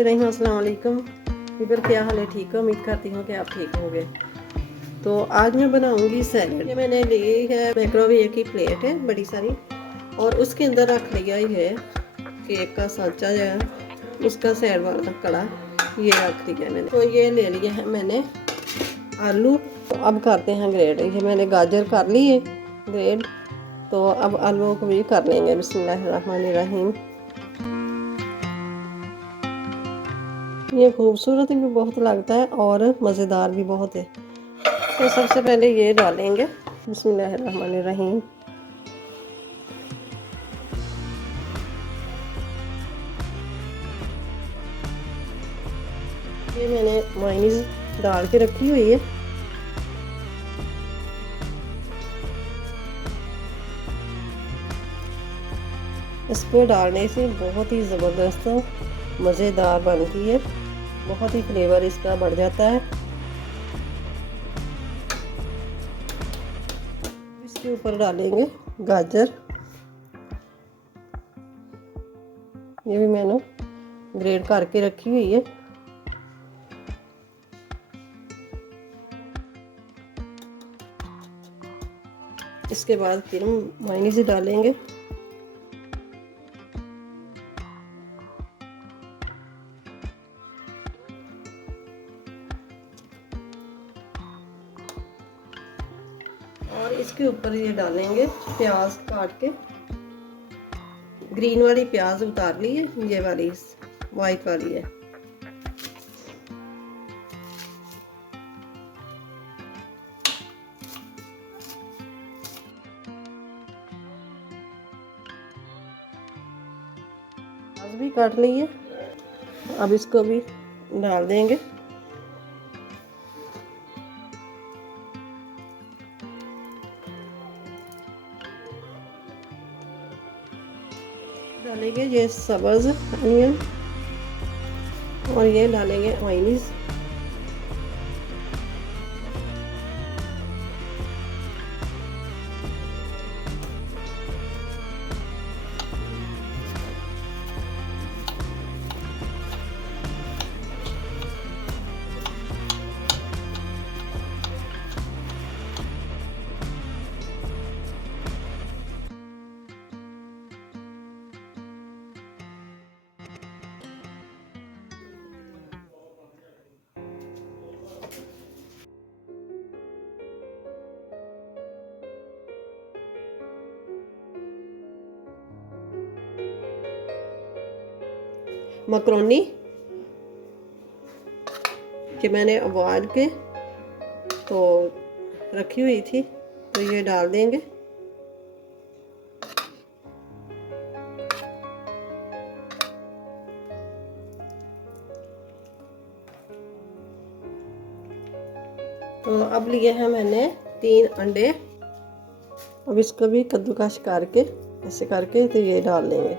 बिस्मिल्लाहिर्रहमानिर्रहीम। अस्सलाम वालेकुम। फिर क्या हाल है? ठीक है, उम्मीद करती हूँ कि आप ठीक होंगे। तो आज मैं बनाऊंगी सैलड। ये मैंने ली है माइक्रोवेव की प्लेट है बड़ी सारी, और उसके अंदर रख लिया ही है केक का सांचा जो है उसका सैड वाला कड़ा, ये रख लिया है मैंने। तो ये ले लिया है मैंने आलू। तो अब करते हैं ग्रेड। ये मैंने गाजर कर ली है ग्रेड, तो अब आलूओं को भी कर लेंगे। बिस्मिल्लाहिर्रहमानिर्रहीम। ये खूबसूरत भी बहुत लगता है और मज़ेदार भी बहुत है। तो सबसे पहले ये डालेंगे। बिस्मिल्लाहिर्रहमानिर्रहीम। ये मैंने मायोनीज डाल के रखी हुई है। इसको डालने से बहुत ही ज़बरदस्त मज़ेदार बनती है, बहुत ही फ्लेवर इसका बढ़ जाता है। इसके ऊपर डालेंगे गाजर। ये भी मैंने ग्रेट करके रखी हुई है। इसके बाद फिर हम मायोनीज डालेंगे। और इसके ऊपर ये डालेंगे प्याज काट के। ग्रीन वाली प्याज उतार ली है, ये वाली वाइट वाली है। प्याज भी काट ली है, अब इसको भी डाल देंगे। डालेंगे ये सब्ज़ अनियन, और ये डालेंगे मायोनीज। मकरोनी कि मैंने उबाल के तो रखी हुई थी, तो ये डाल देंगे। तो अब लिए हैं मैंने 3 अंडे। अब इसको भी कद्दूकस करके ऐसे करके तो ये डाल देंगे।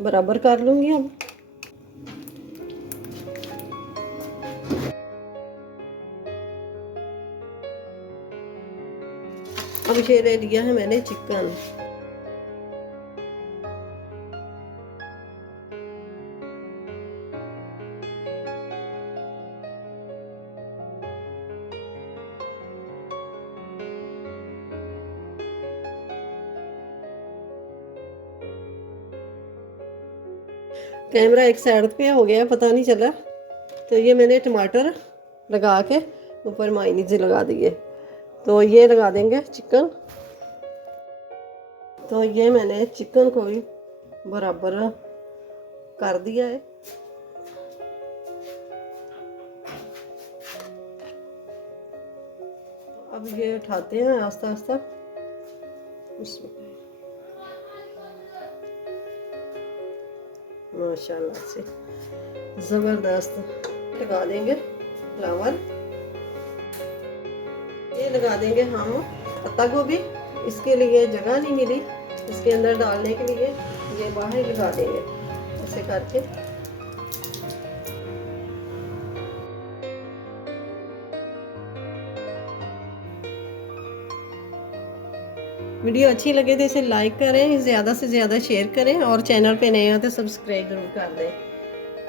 बराबर कर लूंगी। अब ये ले लिया है मैंने चिकन। कैमरा एक साइड पे हो गया, पता नहीं चला। तो ये मैंने टमाटर लगा के ऊपर मायोनीज लगा दिए, तो ये लगा देंगे चिकन। तो ये मैंने चिकन को भी बराबर कर दिया है। अब ये उठाते हैं आस्ता आस्ता। माशाल्लाह से ज़बरदस्त लगा देंगे फ्लावर। ये लगा देंगे हम पत्ता गोभी। इसके लिए जगह नहीं मिली इसके अंदर डालने के लिए, ये बाहर लगा देंगे ऐसे करके। वीडियो अच्छी लगे तो इसे लाइक करें, ज़्यादा से ज़्यादा शेयर करें और चैनल पे नए हैं तो सब्सक्राइब ज़रूर कर दें।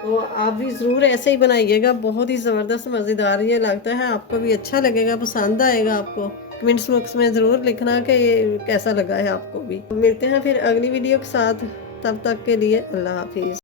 तो आप भी ज़रूर ऐसे ही बनाइएगा, बहुत ही ज़बरदस्त मज़ेदार ये लगता है, आपको भी अच्छा लगेगा, पसंद आएगा आपको। कमेंट्स बॉक्स में ज़रूर लिखना कि ये कैसा लगा है आपको भी। मिलते हैं फिर अगली वीडियो के साथ, तब तक के लिए अल्लाह हाफिज़।